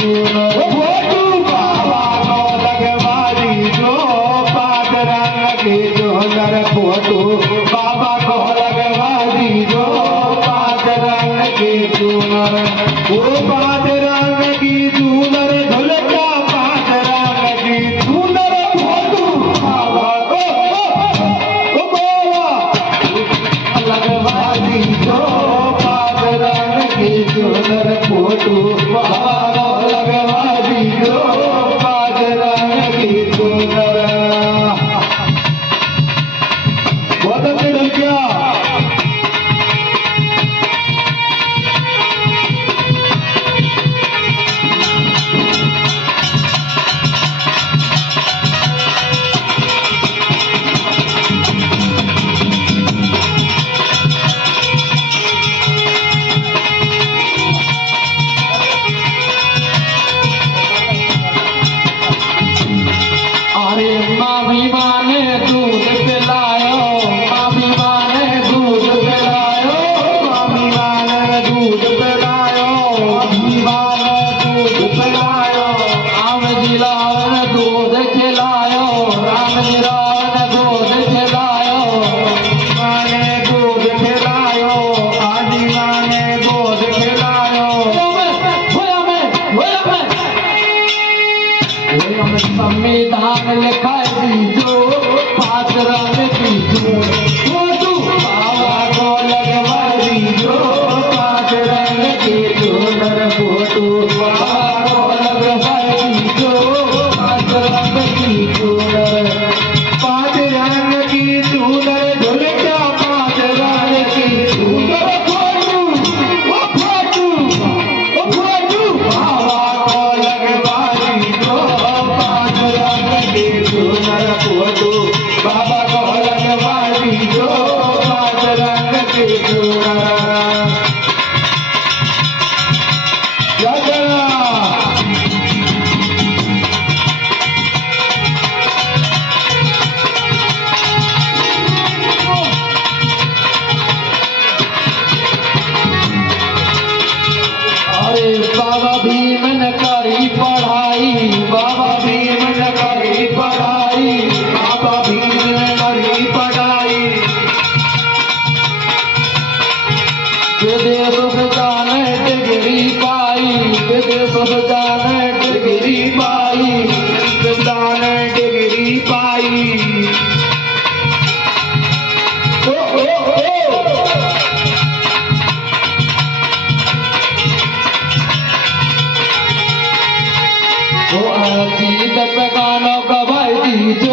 चूनर photo बाबा को लगवा दीजो पाँच रंग की चूनर फोटू बाबा को लगवा दीजो पाँच रंग की चूनर वो पाँच रंग की चूनर ढोलका पाँच रंग की चूनर फोटू बाबा को लगवा दीजो पाँच रंग की चूनर फोटू बाबा को लगवा दीजो पाँच रंग की चूनर बहुत अच्छे लड़कियां अरे माँ भी माने दूध पिलायो माँ भी माने दूध पिलायो स्वामी माने दूध पिलायो माँ माने दूध पिलायो राम जी लावन दूध खिलायो राम जी लावन दूध खिलायो माने दूध खिलायो आदि माने दूध खिलायो संविधान लिखा दीजो पाँच रंग की चून फोटू बाबा को लगवा दीजो पाँच रंग की चूनर फोटू बाबा को लगवा दीजो पाँच रंग की चूनर पाँच रंग की चूनर ढोलका पाँच रंग की चूनर फोटू ओ फोटू ओ फोटू बाबा को लगवा दीजो पाँच रंग की चूनर फोटू बाबा को लगवा दीजो पाँच रंग की चूनर जय जय अरे बाबा भीम ने करी पढ़ाई बाबा भीम ने करी पढ़ाई बाबा भीम ने करी पढ़ाई विदेश से जाने डिग्री पाई विदेश से जाने डिग्री पाई हिंदुस्तान डिग्री पाई ओ वो अजीत पे गानों का भाई दीजो